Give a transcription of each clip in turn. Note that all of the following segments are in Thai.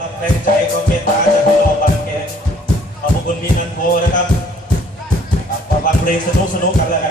รับแรงใจก็เมตตาจากพวกเราบางแกขอบคุณมีนันโทนะครับครับมาฟังเพลงสนุกสนุกกันแล้ว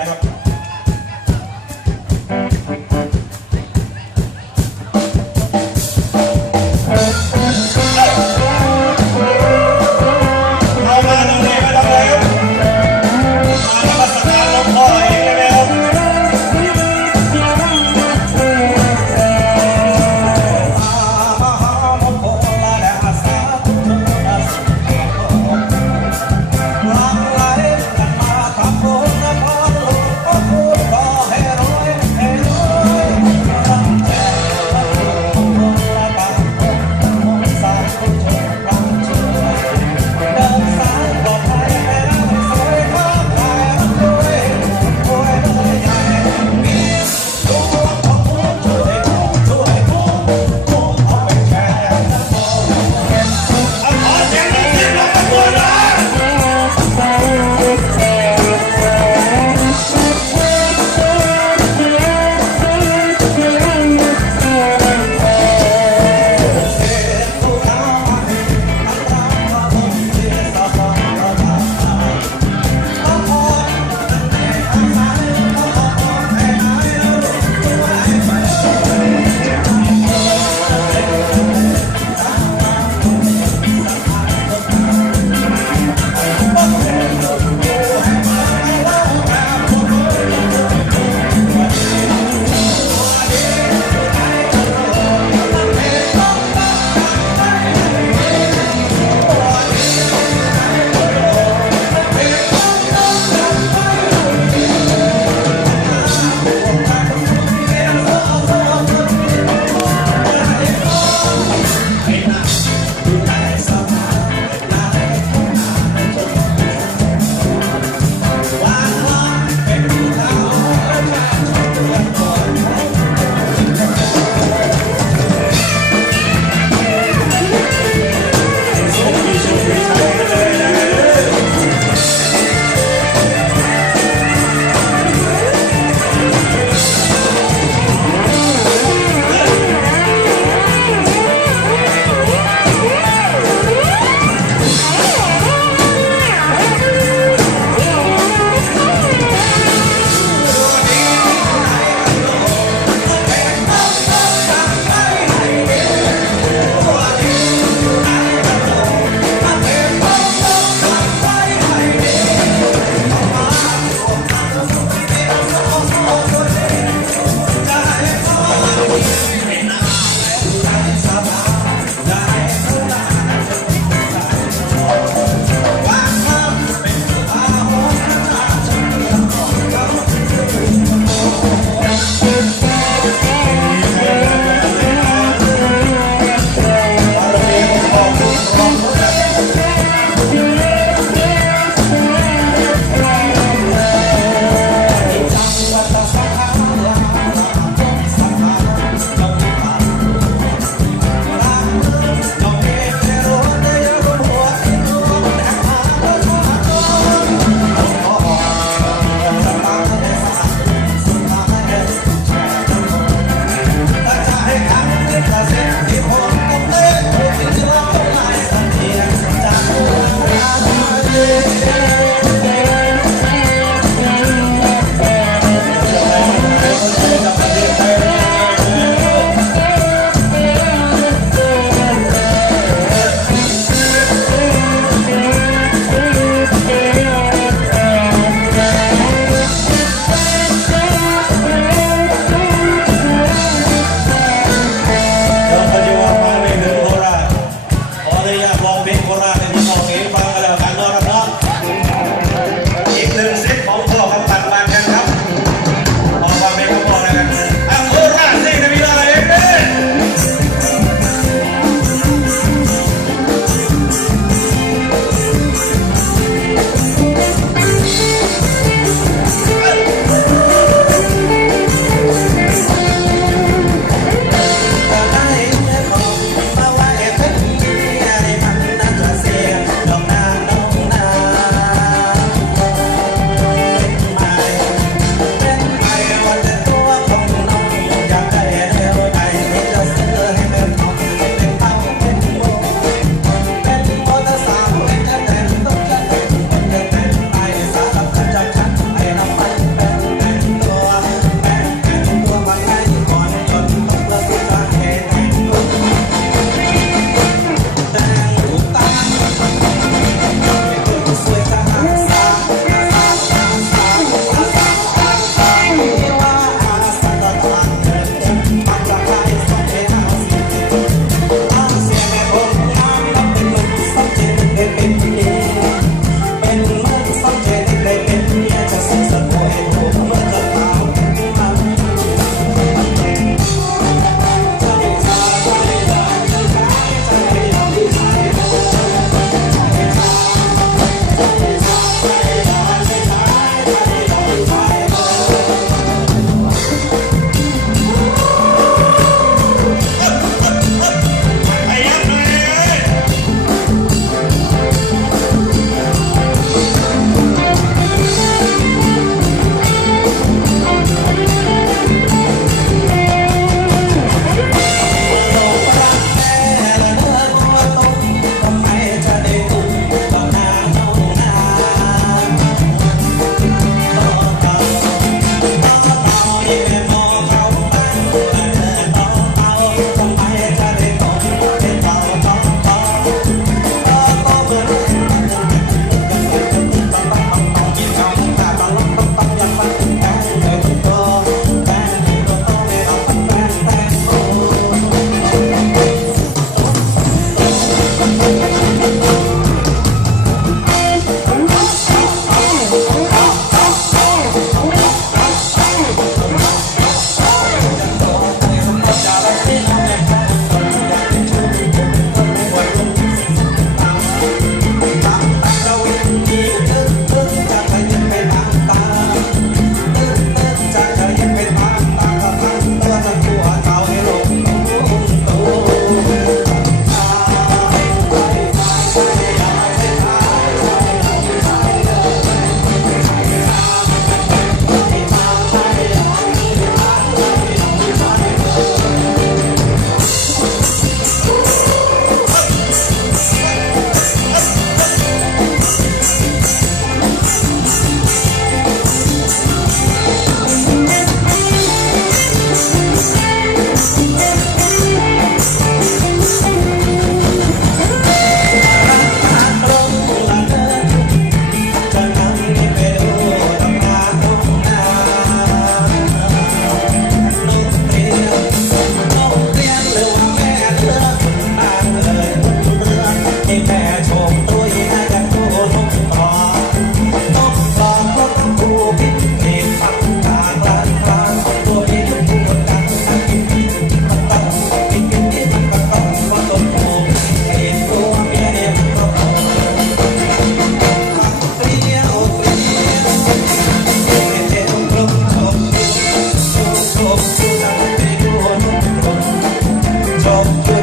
from